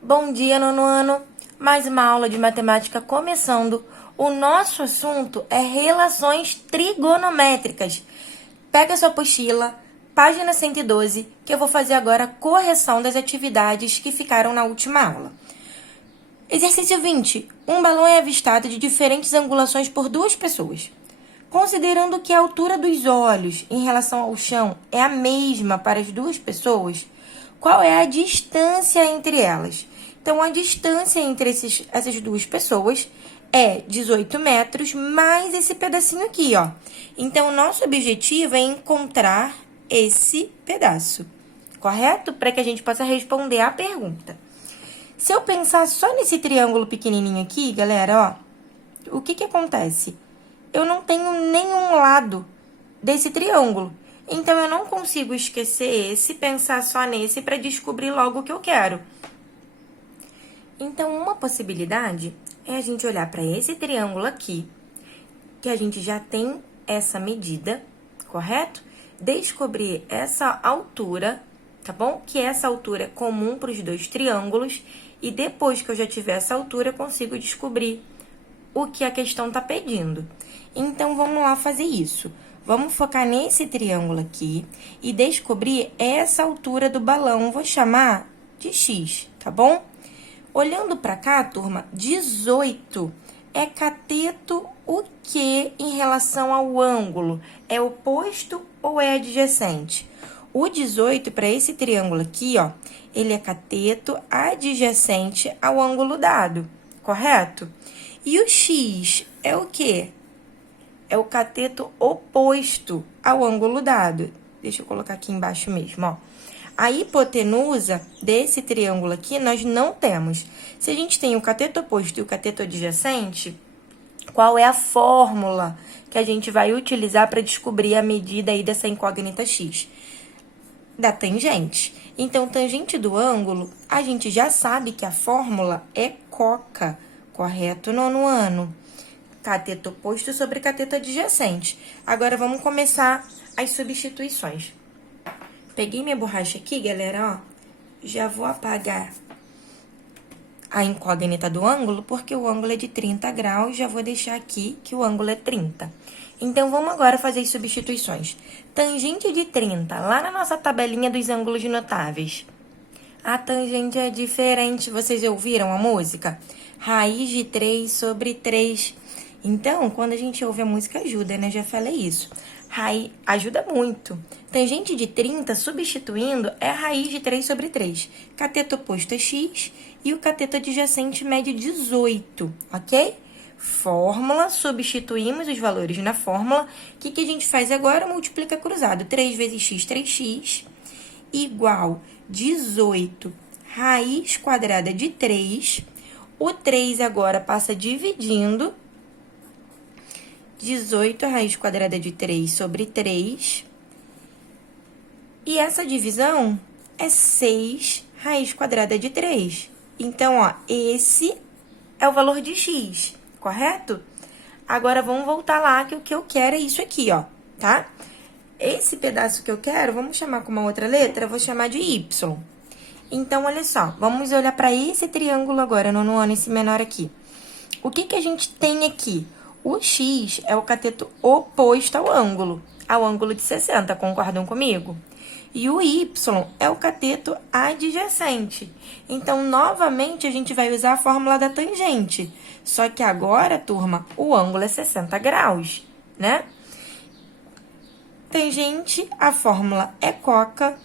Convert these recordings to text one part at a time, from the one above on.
Bom dia, nono ano! Mais uma aula de matemática começando. O nosso assunto é relações trigonométricas. Pega sua apostila, página 112, que eu vou fazer agora a correção das atividades que ficaram na última aula. Exercício 20. Um balão é avistado de diferentes angulações por duas pessoas. Considerando que a altura dos olhos em relação ao chão é a mesma para as duas pessoas, qual é a distância entre elas? Então, a distância entre essas duas pessoas é 18 metros mais esse pedacinho aqui, ó. Então, o nosso objetivo é encontrar esse pedaço, correto? Para que a gente possa responder a pergunta. Se eu pensar só nesse triângulo pequenininho aqui, galera, ó, o que acontece? Eu não tenho nenhum lado desse triângulo. Então, eu não consigo esquecer esse, pensar só nesse para descobrir logo o que eu quero. Então, uma possibilidade é a gente olhar para esse triângulo aqui, que a gente já tem essa medida, correto? Descobrir essa altura, tá bom? Que essa altura é comum para os dois triângulos. E depois que eu já tiver essa altura, eu consigo descobrir o que a questão está pedindo. Então, vamos lá fazer isso. Vamos focar nesse triângulo aqui e descobrir essa altura do balão. Vou chamar de X, tá bom? Olhando para cá, turma, 18 é cateto o quê em relação ao ângulo? É oposto ou é adjacente? O 18, para esse triângulo aqui, ó, ele é cateto adjacente ao ângulo dado, correto? E o X é o quê? É o cateto oposto ao ângulo dado. Deixa eu colocar aqui embaixo mesmo, ó. A hipotenusa desse triângulo aqui, nós não temos. Se a gente tem o cateto oposto e o cateto adjacente, qual é a fórmula que a gente vai utilizar para descobrir a medida aí dessa incógnita X? Da tangente. Então, tangente do ângulo, a gente já sabe que a fórmula é coca, correto, nono ano? Cateto oposto sobre cateto adjacente. Agora, vamos começar as substituições. Peguei minha borracha aqui, galera, ó. Já vou apagar a incógnita do ângulo, porque o ângulo é de 30 graus. Já vou deixar aqui que o ângulo é 30. Então, vamos agora fazer as substituições. Tangente de 30, lá na nossa tabelinha dos ângulos notáveis. A tangente é diferente, vocês ouviram a música? Raiz de 3 sobre 3. Então, quando a gente ouve a música, ajuda, né? Já falei isso. Raiz ajuda muito. Tangente de 30, substituindo, é a raiz de 3 sobre 3. Cateto oposto é x e o cateto adjacente mede 18, ok? Fórmula, substituímos os valores na fórmula. O que a gente faz agora? Multiplica cruzado. 3 vezes x, 3x, igual 18 raiz quadrada de 3. O 3 agora passa dividindo. 18 raiz quadrada de 3 sobre 3. E essa divisão é 6 raiz quadrada de 3. Então, ó, esse é o valor de x, correto? Agora, vamos voltar lá, que o que eu quero é isso aqui, ó, tá? Esse pedaço que eu quero, vamos chamar com uma outra letra? Eu vou chamar de y. Então, olha só, vamos olhar para esse triângulo agora, nono ano, esse menor aqui. O que a gente tem aqui? O x é o cateto oposto ao ângulo de 60, concordam comigo? E o y é o cateto adjacente. Então, novamente, a gente vai usar a fórmula da tangente. Só que agora, turma, o ângulo é 60 graus, né? Tangente, a fórmula é coca,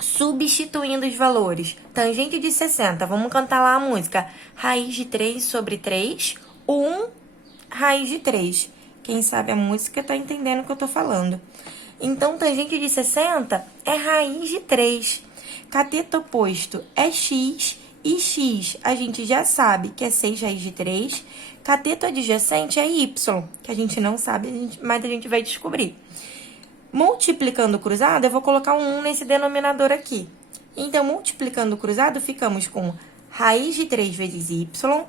substituindo os valores. Tangente de 60, vamos cantar lá a música. Raiz de 3 sobre 3, 1 raiz de 3. Quem sabe a música tá entendendo o que eu tô falando. Então, tangente de 60 é raiz de 3. Cateto oposto é x, e x a gente já sabe que é 6 raiz de 3. Cateto adjacente é y, que a gente não sabe, mas a gente vai descobrir. Multiplicando o cruzado, eu vou colocar um 1 nesse denominador aqui. Então, multiplicando o cruzado, ficamos com raiz de 3 vezes y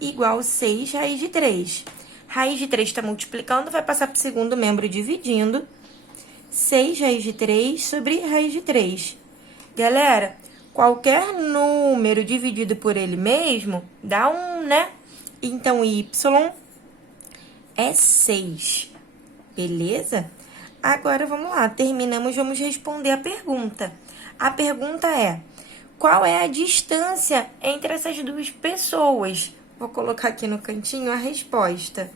igual 6 raiz de 3. Raiz de 3 está multiplicando, vai passar para o segundo membro dividindo. 6 raiz de 3 sobre raiz de 3. Galera, Qualquer número dividido por ele mesmo dá 1, né? Então, y é 6. Beleza? Agora, vamos lá. Terminamos, vamos responder a pergunta. A pergunta é: qual é a distância entre essas duas pessoas? Vou colocar aqui no cantinho a resposta.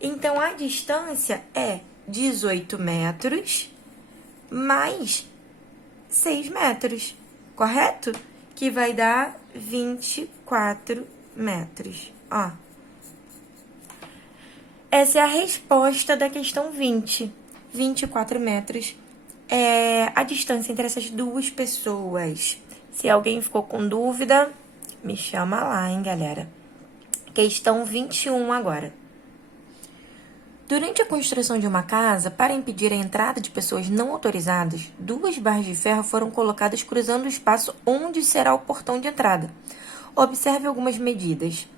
Então, a distância é 18 metros mais 6 metros, correto? Que vai dar 24 metros, ó. Essa é a resposta da questão 20. 24 metros é a distância entre essas duas pessoas. Se alguém ficou com dúvida, me chama lá, hein, galera? Questão 21 agora. Durante a construção de uma casa, para impedir a entrada de pessoas não autorizadas, 2 barras de ferro foram colocadas cruzando o espaço onde será o portão de entrada. Observe algumas medidas.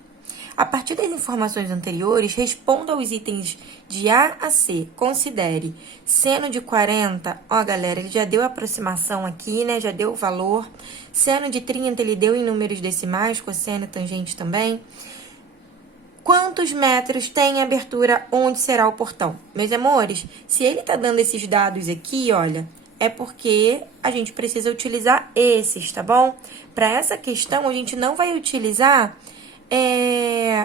A partir das informações anteriores, responda aos itens de A a C. Considere seno de 40, ó galera, ele já deu a aproximação aqui, né? Já deu o valor. Seno de 30, ele deu em números decimais, cosseno e tangente também. Quantos metros tem a abertura onde será o portão? Meus amores, se ele tá dando esses dados aqui, olha, é porque a gente precisa utilizar esses, tá bom? Para essa questão, a gente não vai utilizar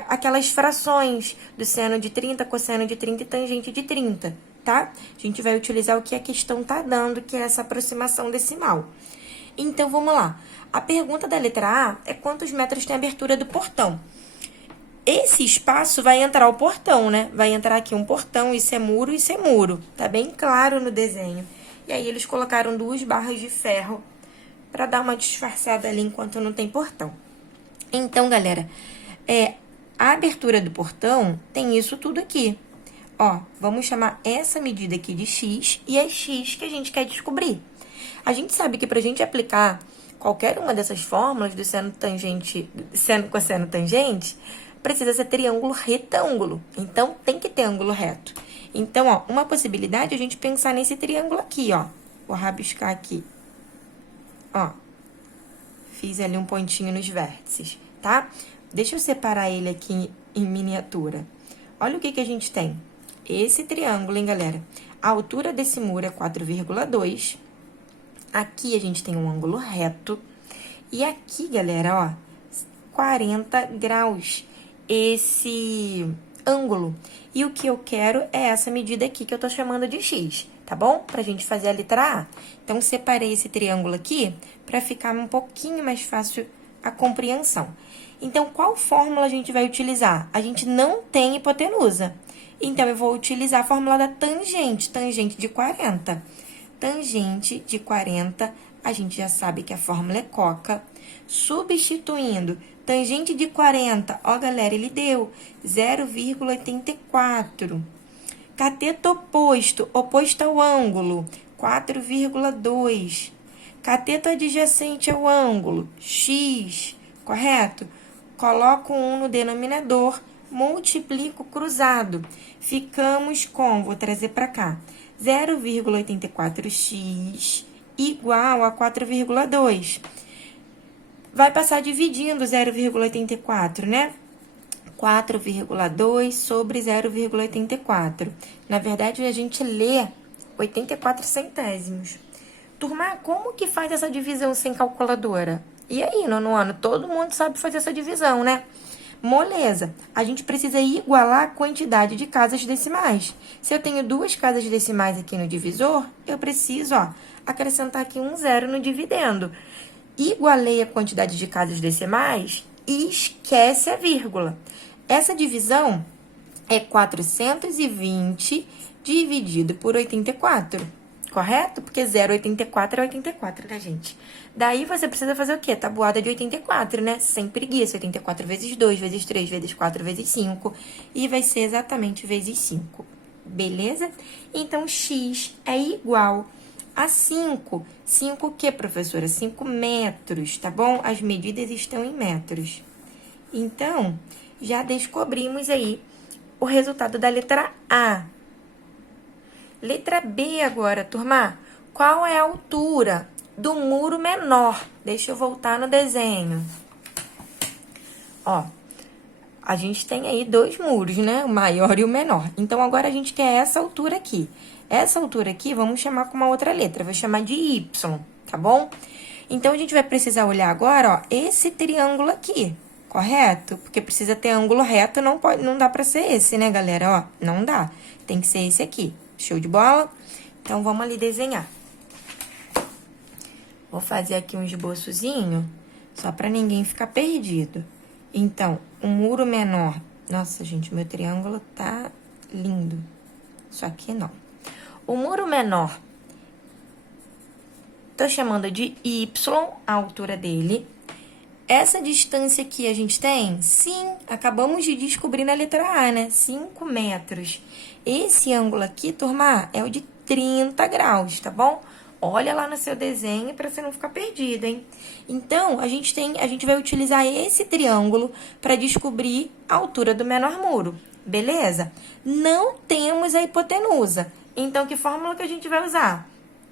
aquelas frações do seno de 30, cosseno de 30 e tangente de 30, tá? A gente vai utilizar o que a questão tá dando, que é essa aproximação decimal. Então, vamos lá. A pergunta da letra A é quantos metros tem a abertura do portão? Esse espaço vai entrar o portão, né? Vai entrar aqui um portão, isso é muro, isso é muro. Tá bem claro no desenho. E aí, eles colocaram 2 barras de ferro para dar uma disfarçada ali enquanto não tem portão. Então, galera, a abertura do portão tem isso tudo aqui. Ó, vamos chamar essa medida aqui de x e é x que a gente quer descobrir. A gente sabe que para a gente aplicar qualquer uma dessas fórmulas do seno tangente, seno, cosseno, tangente, precisa ser triângulo retângulo. Então, tem que ter ângulo reto. Então, ó, uma possibilidade é a gente pensar nesse triângulo aqui, ó. Vou rabiscar aqui. Ó, fiz ali um pontinho nos vértices, tá? Deixa eu separar ele aqui em miniatura. Olha o que a gente tem. Esse triângulo, hein, galera? A altura desse muro é 4,2. Aqui a gente tem um ângulo reto. E aqui, galera, ó, 40 graus. Esse ângulo. E o que eu quero é essa medida aqui que eu tô chamando de x, tá bom? Pra gente fazer a letra A. Então, separei esse triângulo aqui pra ficar um pouquinho mais fácil a compreensão. Então, qual fórmula a gente vai utilizar? A gente não tem hipotenusa. Então, eu vou utilizar a fórmula da tangente, tangente de 40. Tangente de 40, a gente já sabe que a fórmula é coca. Substituindo tangente de 40, ó, galera, ele deu 0,84. Cateto oposto, oposto ao ângulo, 4,2. Cateto adjacente ao ângulo, x, correto? Coloco 1 no denominador, multiplico cruzado. Ficamos com, vou trazer para cá, 0,84x igual a 4,2. Vai passar dividindo 0,84, né? 4,2 sobre 0,84. Na verdade, a gente lê 84 centésimos. Turma, como que faz essa divisão sem calculadora? E aí, nono ano, todo mundo sabe fazer essa divisão, né? Moleza, a gente precisa igualar a quantidade de casas decimais. Se eu tenho 2 casas decimais aqui no divisor, eu preciso, ó, acrescentar aqui um 0 no dividendo. Igualei a quantidade de casas decimais e esquece a vírgula. Essa divisão é 420 dividido por 84, correto? Porque 0,84 é 84, né, gente? Daí, você precisa fazer o quê? Tabuada de 84, né? Sem preguiça. 84 vezes 2, vezes 3, vezes 4, vezes 5. E vai ser exatamente vezes 5. Beleza? Então, x é igual a 5. 5 o quê, professora? 5 metros, tá bom? As medidas estão em metros. Então, já descobrimos aí o resultado da letra A. Letra B agora, turma. Qual é a altura do muro menor. Deixa eu voltar no desenho. Ó, a gente tem aí dois muros, né? O maior e o menor. Então, agora a gente quer essa altura aqui. Essa altura aqui, vamos chamar com uma outra letra. Vou chamar de Y, tá bom? Então, a gente vai precisar olhar agora, ó, esse triângulo aqui, correto? Porque precisa ter ângulo reto, não dá pra ser esse, né, galera? Ó, não dá. Tem que ser esse aqui. Show de bola? Então, vamos ali desenhar. Vou fazer aqui um esboçozinho, só pra ninguém ficar perdido. Então, o muro menor... Nossa, gente, meu triângulo tá lindo. Só que não. O muro menor, tô chamando de Y, a altura dele. Essa distância aqui a gente tem? Sim, acabamos de descobrir na letra A, né? 5 metros. Esse ângulo aqui, turma, é o de 30 graus, tá bom? Olha lá no seu desenho para você não ficar perdido, hein? Então, a gente vai utilizar esse triângulo para descobrir a altura do menor muro, beleza? Não temos a hipotenusa. Então, que fórmula que a gente vai usar?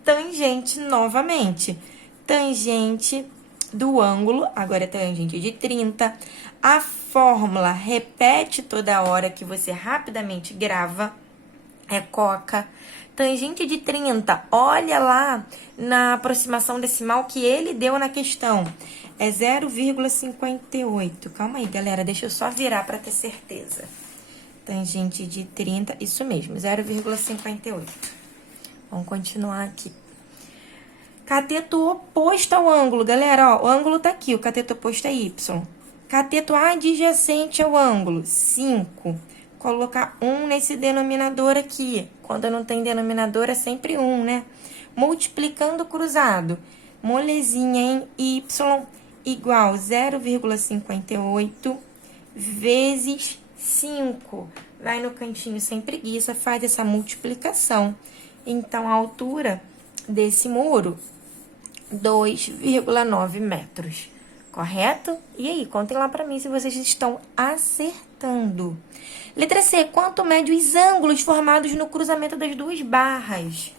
Tangente novamente. Tangente do ângulo, agora é tangente de 30. A fórmula repete toda hora que você rapidamente grava. É coca. Tangente de 30, olha lá na aproximação decimal que ele deu na questão. É 0,58. Calma aí, galera, deixa eu só virar para ter certeza. Tangente de 30, isso mesmo, 0,58. Vamos continuar aqui. Cateto oposto ao ângulo, galera, ó, o ângulo tá aqui, o cateto oposto é Y. Cateto adjacente ao ângulo, 5. Colocar 1 nesse denominador aqui. Quando não tem denominador, é sempre 1, né? Multiplicando cruzado. Molezinha em Y igual 0,58 vezes 5. Vai no cantinho sem preguiça, faz essa multiplicação. Então, a altura desse muro, 2,9 metros. Correto? E aí, contem lá pra mim se vocês estão acertando. Letra C. Quanto mede os ângulos formados no cruzamento das duas barras?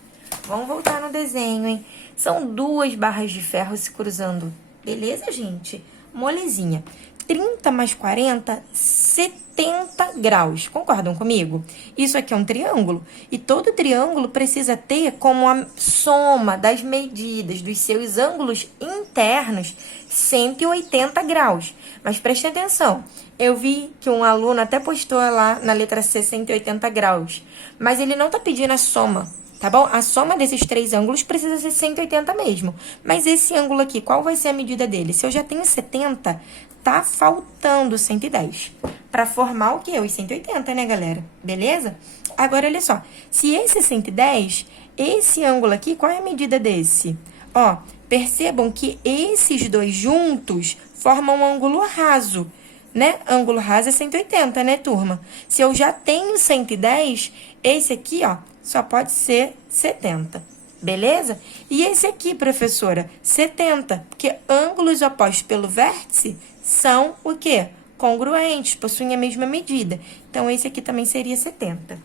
Vamos voltar no desenho, hein? São duas barras de ferro se cruzando. Beleza, gente? Molezinha. 30 mais 40, 70 graus. Concordam comigo? Isso aqui é um triângulo. E todo triângulo precisa ter como a soma das medidas dos seus ângulos internos 180 graus. Mas preste atenção. Eu vi que um aluno até postou lá na letra C 180 graus. Mas ele não tá pedindo a soma, tá bom? A soma desses três ângulos precisa ser 180 mesmo. Mas esse ângulo aqui, qual vai ser a medida dele? Se eu já tenho 70, tá faltando 110. Pra formar o quê? Os 180, né, galera? Beleza? Agora, olha só. Se esse é 110, esse ângulo aqui, qual é a medida desse? Ó, percebam que esses dois juntos formam um ângulo raso, né? Ângulo raso é 180, né, turma? Se eu já tenho 110, esse aqui, ó, só pode ser 70. Beleza? E esse aqui, professora, 70, porque ângulos opostos pelo vértice são o quê? Congruentes, possuem a mesma medida. Então, esse aqui também seria 70.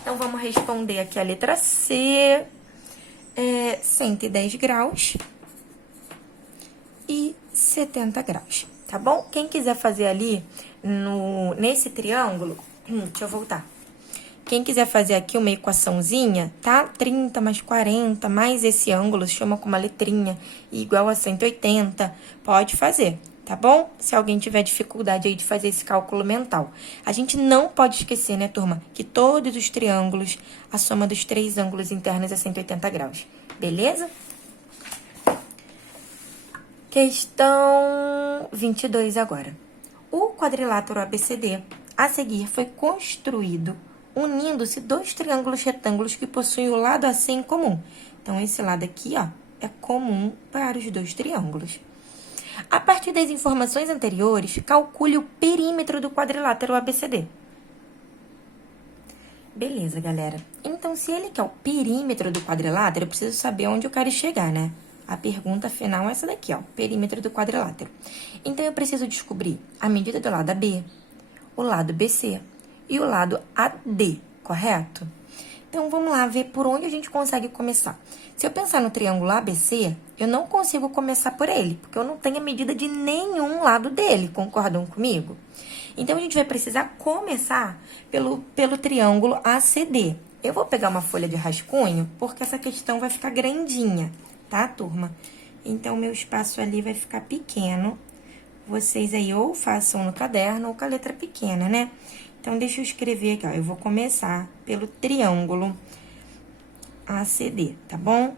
Então, vamos responder aqui a letra C. 110 graus e 70 graus, tá bom? Quem quiser fazer ali nesse triângulo, deixa eu voltar. Quem quiser fazer aqui uma equaçãozinha, tá? 30 mais 40 mais esse ângulo, chama com uma letrinha, igual a 180, pode fazer, tá bom? Se alguém tiver dificuldade aí de fazer esse cálculo mental. A gente não pode esquecer, né, turma, que todos os triângulos, a soma dos três ângulos internos é 180 graus, beleza? Questão 22 agora. O quadrilátero ABCD a seguir foi construído unindo-se dois triângulos retângulos que possuem o lado AC em comum. Então, esse lado aqui, ó, é comum para os dois triângulos. A partir das informações anteriores, calcule o perímetro do quadrilátero ABCD. Beleza, galera. Então, se ele quer o perímetro do quadrilátero, eu preciso saber onde eu quero chegar, né? A pergunta final é essa daqui, ó, perímetro do quadrilátero. Então, eu preciso descobrir a medida do lado AB, o lado BC e o lado AD, correto? Então, vamos lá ver por onde a gente consegue começar. Se eu pensar no triângulo ABC, eu não consigo começar por ele, porque eu não tenho a medida de nenhum lado dele, concordam comigo? Então, a gente vai precisar começar pelo triângulo ACD. Eu vou pegar uma folha de rascunho, porque essa questão vai ficar grandinha, tá, turma? Então, meu espaço ali vai ficar pequeno. Vocês aí ou façam no caderno ou com a letra pequena, né? Então, deixa eu escrever aqui, ó. Eu vou começar pelo triângulo ACD, tá bom?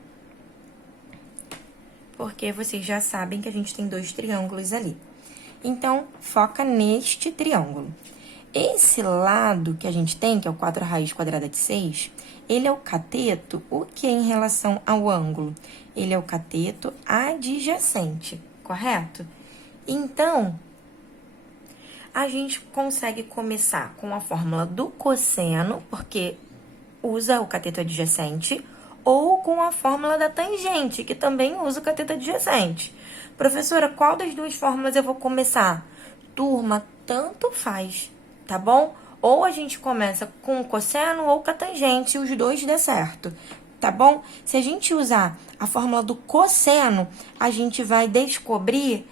Porque vocês já sabem que a gente tem 2 triângulos ali. Então, foca neste triângulo. Esse lado que a gente tem, que é o 4 raiz quadrada de 6, ele é o cateto, o que em relação ao ângulo? Ele é o cateto adjacente, correto? Então, a gente consegue começar com a fórmula do cosseno, porque usa o cateto adjacente, ou com a fórmula da tangente, que também usa o cateto adjacente. Professora, qual das 2 fórmulas eu vou começar? Turma, tanto faz, tá bom? Ou a gente começa com o cosseno ou com a tangente, os 2 dê certo, tá bom? Se a gente usar a fórmula do cosseno, a gente vai descobrir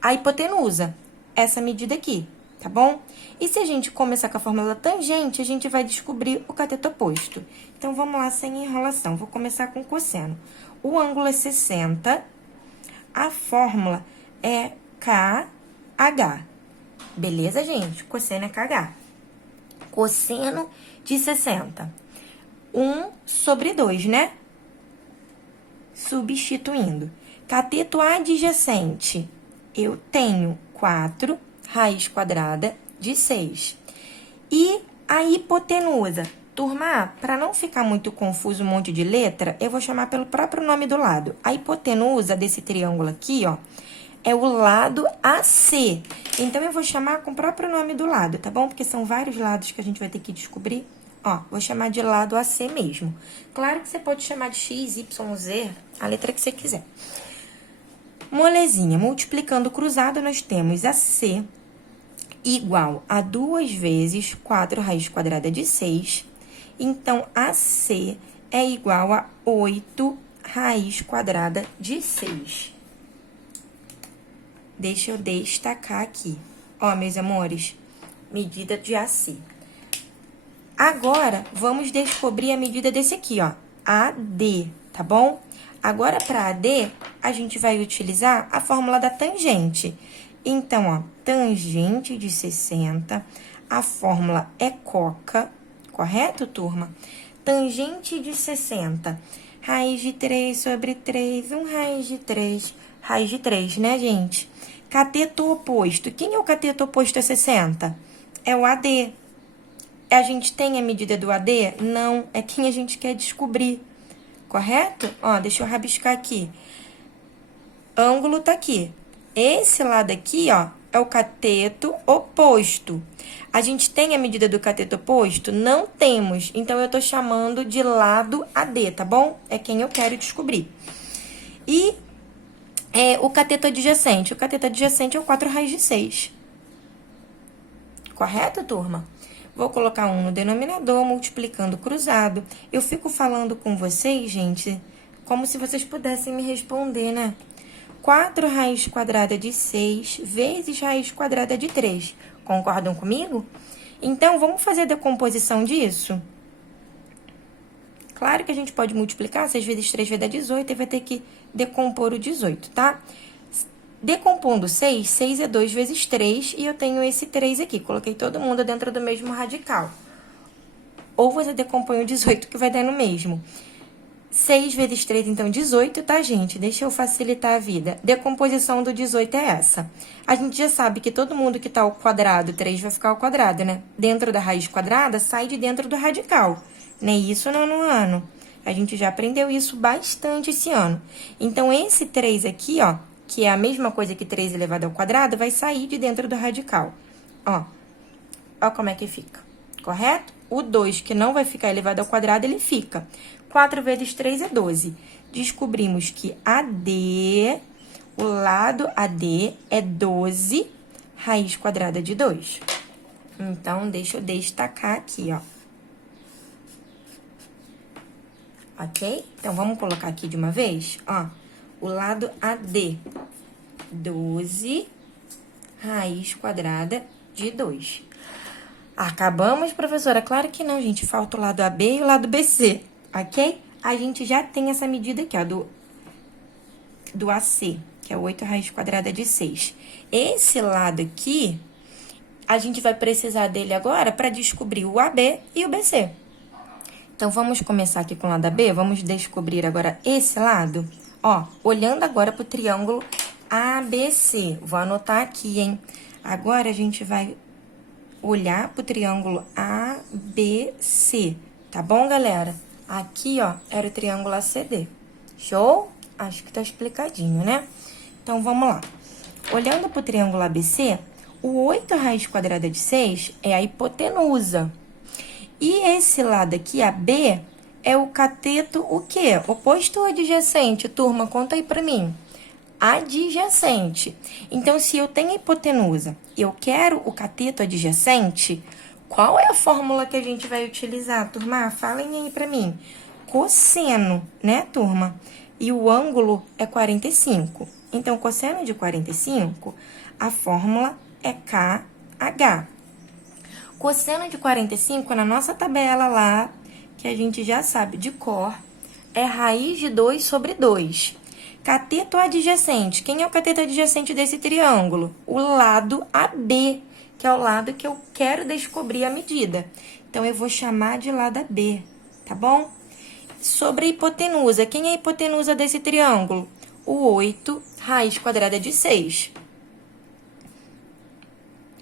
a hipotenusa, essa medida aqui, tá bom? E se a gente começar com a fórmula da tangente, a gente vai descobrir o cateto oposto. Então, vamos lá, sem enrolação. Vou começar com o cosseno. O ângulo é 60, a fórmula é KH. Beleza, gente? Cosseno é KH. Cosseno de 60. 1 sobre 2, né? Substituindo. Cateto adjacente, eu tenho 4 raiz quadrada de 6. E a hipotenusa? Turma, para não ficar muito confuso um monte de letra, eu vou chamar pelo próprio nome do lado. A hipotenusa desse triângulo aqui, ó, é o lado AC. Então, eu vou chamar com o próprio nome do lado, tá bom? Porque são vários lados que a gente vai ter que descobrir. Ó, vou chamar de lado AC mesmo. Claro que você pode chamar de X, Y, Z, a letra que você quiser. Molezinha, multiplicando o cruzado, nós temos AC igual a 2 vezes 4 raiz quadrada de 6. Então, AC é igual a 8 raiz quadrada de 6. Deixa eu destacar aqui. Ó, meus amores, medida de AC. Agora, vamos descobrir a medida desse aqui, ó, AD, tá bom? Agora, para AD, a gente vai utilizar a fórmula da tangente. Então, ó, tangente de 60, a fórmula é coca, correto, turma? Tangente de 60, raiz de 3 sobre 3, 1 raiz de 3, né, gente? Cateto oposto. Quem é o cateto oposto a 60? É o AD. A gente tem a medida do AD? Não, é quem a gente quer descobrir, correto? Ó, deixa eu rabiscar aqui. Ângulo tá aqui. Esse lado aqui, ó, é o cateto oposto. A gente tem a medida do cateto oposto? Não temos, então eu tô chamando de lado AD, tá bom? É quem eu quero descobrir. E o cateto adjacente? O cateto adjacente é o 4 raiz de 6. Correto, turma? Vou colocar 1 no denominador, multiplicando cruzado. Eu fico falando com vocês, gente, como se vocês pudessem me responder, né? 4 raiz quadrada de 6 vezes raiz quadrada de 3. Concordam comigo? Então, vamos fazer a decomposição disso? Claro que a gente pode multiplicar, 6 vezes 3 vai dar 18, e vai ter que decompor o 18, tá? Decompondo 6, 6 é 2 vezes 3, e eu tenho esse 3 aqui. Coloquei todo mundo dentro do mesmo radical. Ou você decompõe o 18, que vai dar no mesmo. 6 vezes 3, então, 18, tá, gente? Deixa eu facilitar a vida. Decomposição do 18 é essa. A gente já sabe que todo mundo que tá ao quadrado, 3 vai ficar ao quadrado, né? Dentro da raiz quadrada, sai de dentro do radical. Não é isso, não, no ano? A gente já aprendeu isso bastante esse ano. Então, esse 3 aqui, ó, que é a mesma coisa que 3 elevado ao quadrado, vai sair de dentro do radical. Ó como é que fica, correto? O 2, que não vai ficar elevado ao quadrado, ele fica. 4 vezes 3 é 12. Descobrimos que AD, o lado AD, é 12 raiz quadrada de 2. Então, deixa eu destacar aqui, ó. ok? Então, vamos colocar aqui de uma vez, ó, o lado AD, 12 raiz quadrada de 2. Acabamos, professora? Claro que não, gente, falta o lado AB e o lado BC, ok? A gente já tem essa medida aqui, ó, do AC, que é 8 raiz quadrada de 6. Esse lado aqui, a gente vai precisar dele agora para descobrir o AB e o BC. Então, vamos começar aqui com o lado AB, vamos descobrir agora esse lado. Ó, olhando agora pro triângulo ABC, vou anotar aqui, hein? Agora, a gente vai olhar pro triângulo ABC, tá bom, galera? Aqui, ó, era o triângulo ACD. Show? Acho que tá explicadinho, né? Então, vamos lá. Olhando pro triângulo ABC, o 8 raiz quadrada de 6 é a hipotenusa. E esse lado aqui, AB, é o cateto o quê? Oposto ou adjacente? Turma, conta aí pra mim. Adjacente. Então, se eu tenho a hipotenusa e eu quero o cateto adjacente, qual é a fórmula que a gente vai utilizar, turma? Falem aí pra mim. Cosseno, né, turma? E o ângulo é 45. Então, cosseno de 45, a fórmula é KH. Cosseno de 45, na nossa tabela lá, que a gente já sabe de cor, é raiz de 2 sobre 2. Cateto adjacente. Quem é o cateto adjacente desse triângulo? O lado AB, que é o lado que eu quero descobrir a medida. Então, eu vou chamar de lado AB, tá bom? Sobre a hipotenusa. Quem é a hipotenusa desse triângulo? O 8 raiz quadrada de 6.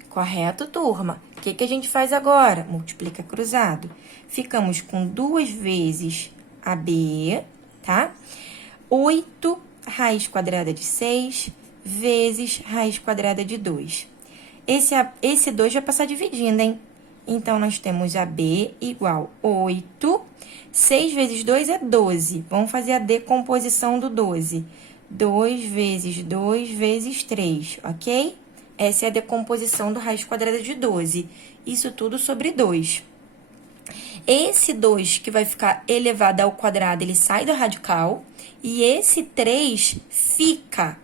Correto, turma? O que a gente faz agora? Multiplica cruzado. Ficamos com 2 vezes AB, tá? 8 raiz quadrada de 6 vezes raiz quadrada de 2. Esse 2 vai passar dividindo, hein? Então, nós temos AB igual 8. 6 vezes 2 é 12. Vamos fazer a decomposição do 12. 2 vezes 2 vezes 3, ok? Essa é a decomposição do raiz quadrada de 12. Isso tudo sobre 2. Esse 2 que vai ficar elevado ao quadrado, ele sai do radical. E esse 3 fica.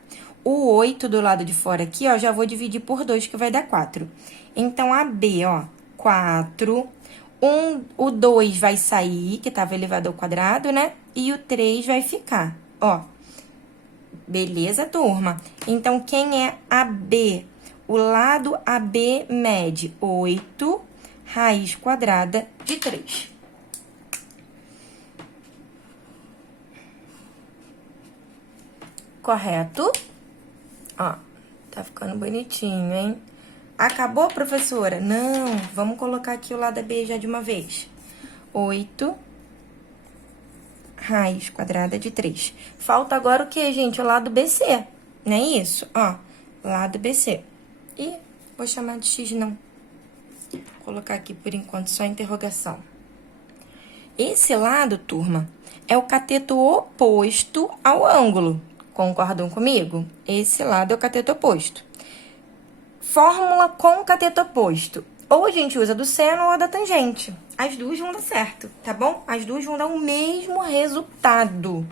O 8 do lado de fora aqui, ó, já vou dividir por 2, que vai dar 4. Então, a B, ó, 4. O 2 vai sair, que estava elevado ao quadrado, né? E o 3 vai ficar, ó. Beleza, turma? Então, quem é a B? O lado AB mede 8 raiz quadrada de 3. Correto? Ó, tá ficando bonitinho, hein? Acabou, professora? Não, vamos colocar aqui o lado AB já de uma vez. 8 raiz quadrada de 3. Falta agora o que, gente? O lado BC, não é isso? Ó, lado BC. E vou chamar de X, não. Vou colocar aqui, por enquanto, só interrogação. Esse lado, turma, é o cateto oposto ao ângulo. Concordam comigo? Esse lado é o cateto oposto. Fórmula com cateto oposto. Ou a gente usa do seno ou a da tangente. As duas vão dar certo, tá bom? As duas vão dar o mesmo resultado.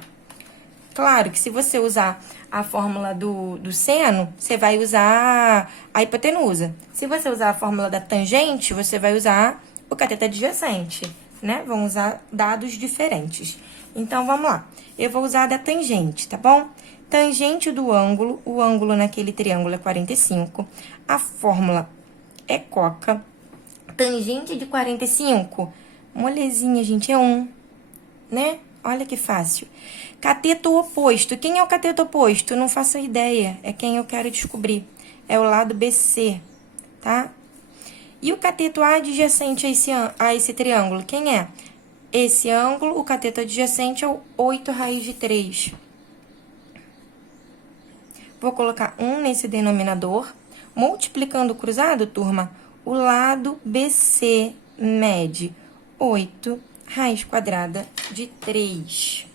Claro que se você usar a fórmula do seno, você vai usar a hipotenusa. Se você usar a fórmula da tangente, você vai usar o cateto adjacente, né? Vão usar dados diferentes. Então, vamos lá. Eu vou usar a da tangente, tá bom? Tangente do ângulo, o ângulo naquele triângulo é 45. A fórmula é coca. Tangente de 45, molezinha, gente, é 1, né? Olha que fácil. Cateto oposto. Quem é o cateto oposto? Não faço ideia. É quem eu quero descobrir. É o lado BC, tá? E o cateto adjacente a esse triângulo? Quem é? Esse ângulo, o cateto adjacente é o 8 raiz de 3. Vou colocar 1 nesse denominador. Multiplicando o cruzado, turma, o lado BC mede 8 raiz quadrada de 3.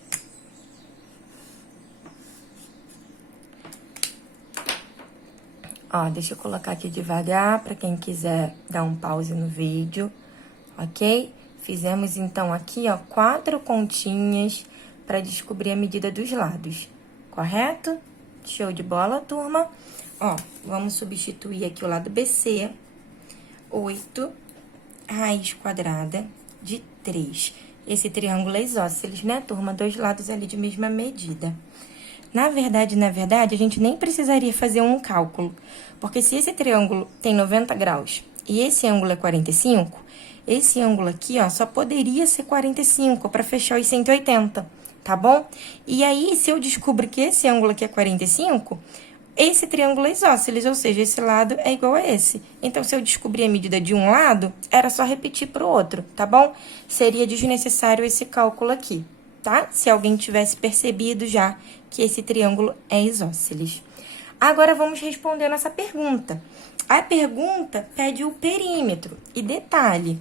Ó, deixa eu colocar aqui devagar para quem quiser dar um pause no vídeo, ok? Fizemos, então, aqui, ó, 4 continhas para descobrir a medida dos lados, correto? Show de bola, turma? Ó, vamos substituir aqui o lado BC, 8 raiz quadrada de 3. Esse triângulo é isósceles, né, turma? Dois lados ali de mesma medida. Na verdade, a gente nem precisaria fazer um cálculo, porque se esse triângulo tem 90 graus e esse ângulo é 45, esse ângulo aqui, ó, só poderia ser 45 para fechar os 180, tá bom? E aí, se eu descubro que esse ângulo aqui é 45, esse triângulo é isósceles, ou seja, esse lado é igual a esse. Então, se eu descobrir a medida de um lado, era só repetir para o outro, tá bom? Seria desnecessário esse cálculo aqui, tá? Se alguém tivesse percebido já que esse triângulo é isósceles. Agora, vamos responder a nossa pergunta. A pergunta pede o perímetro. E detalhe,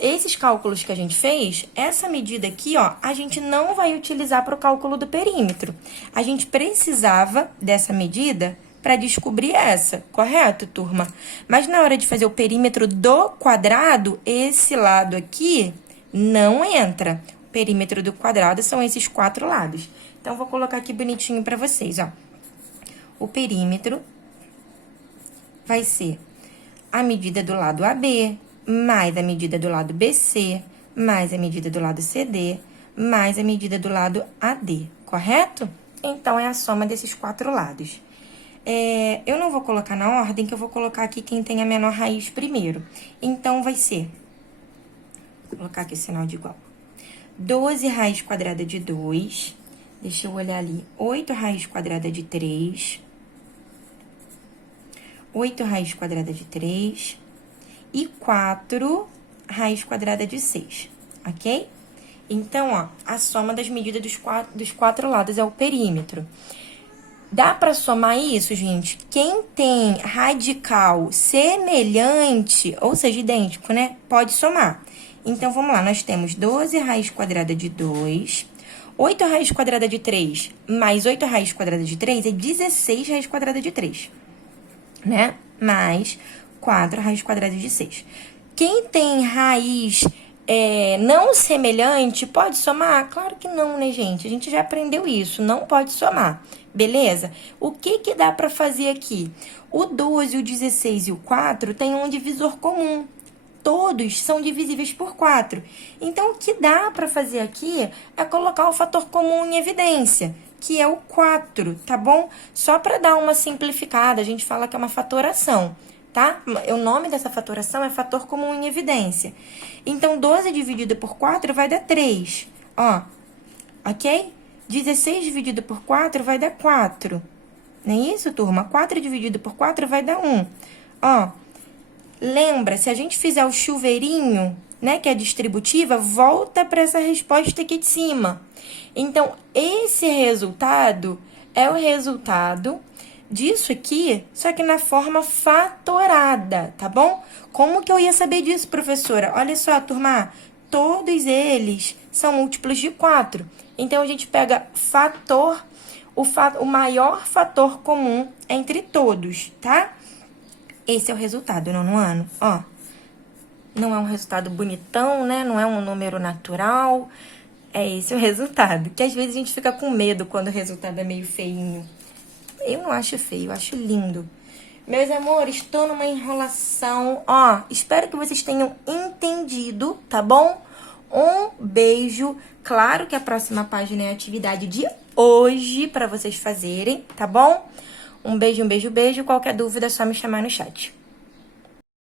esses cálculos que a gente fez, essa medida aqui, ó, a gente não vai utilizar para o cálculo do perímetro. A gente precisava dessa medida para descobrir essa, correto, turma? Mas na hora de fazer o perímetro do quadrado, esse lado aqui não entra. O perímetro do quadrado são esses 4 lados. Então, vou colocar aqui bonitinho para vocês, ó. O perímetro vai ser a medida do lado AB, mais a medida do lado BC, mais a medida do lado CD, mais a medida do lado AD, correto? Então, é a soma desses 4 lados. Eu não vou colocar na ordem, que eu vou colocar aqui quem tem a menor raiz primeiro. Então, vai ser... Vou colocar aqui o sinal de igual. 12 raiz quadrada de 2. Deixa eu olhar ali. 8 raiz quadrada de 3. 8 raiz quadrada de 3. E 4 raiz quadrada de 6, ok? Então, ó, a soma das medidas dos 4 lados é o perímetro. Dá para somar isso, gente? Quem tem radical semelhante, ou seja, idêntico, né? Pode somar. Então, vamos lá, nós temos 12 raiz quadrada de 2, 8 raiz quadrada de 3 mais 8 raiz quadrada de 3 é 16 raiz quadrada de 3, né? Mais 4 raiz quadrada de 6. Quem tem raiz não semelhante, pode somar? Claro que não, né, gente? A gente já aprendeu isso, não pode somar, beleza? O que que dá para fazer aqui? O 12, o 16 e o 4 têm um divisor comum. Todos são divisíveis por 4. Então, o que dá para fazer aqui é colocar o fator comum em evidência, que é o 4, tá bom? Só para dar uma simplificada, a gente fala que é uma fatoração, tá? O nome dessa fatoração é fator comum em evidência. Então, 12 dividido por 4 vai dar 3, ó, ok? 16 dividido por 4 vai dar 4. Não é isso, turma? 4 dividido por 4 vai dar 1. Ó, lembra, se a gente fizer o chuveirinho, né, que é distributiva, volta para essa resposta aqui de cima. Então, esse resultado é o resultado disso aqui, só que na forma fatorada, tá bom? Como que eu ia saber disso, professora? Olha só, turma, todos eles são múltiplos de 4. Então, a gente pega o maior fator comum entre todos, tá? Esse é o resultado, nono ano, ó. Não é um resultado bonitão, né? Não é um número natural. É esse o resultado. Que às vezes a gente fica com medo quando o resultado é meio feinho. Eu não acho feio, eu acho lindo. Meus amores, estou numa enrolação. Ó, espero que vocês tenham entendido, tá bom? Um beijo. Claro que a próxima página é a atividade de hoje para vocês fazerem, tá bom? Um beijo, um beijo, beijo. Qualquer dúvida é só me chamar no chat.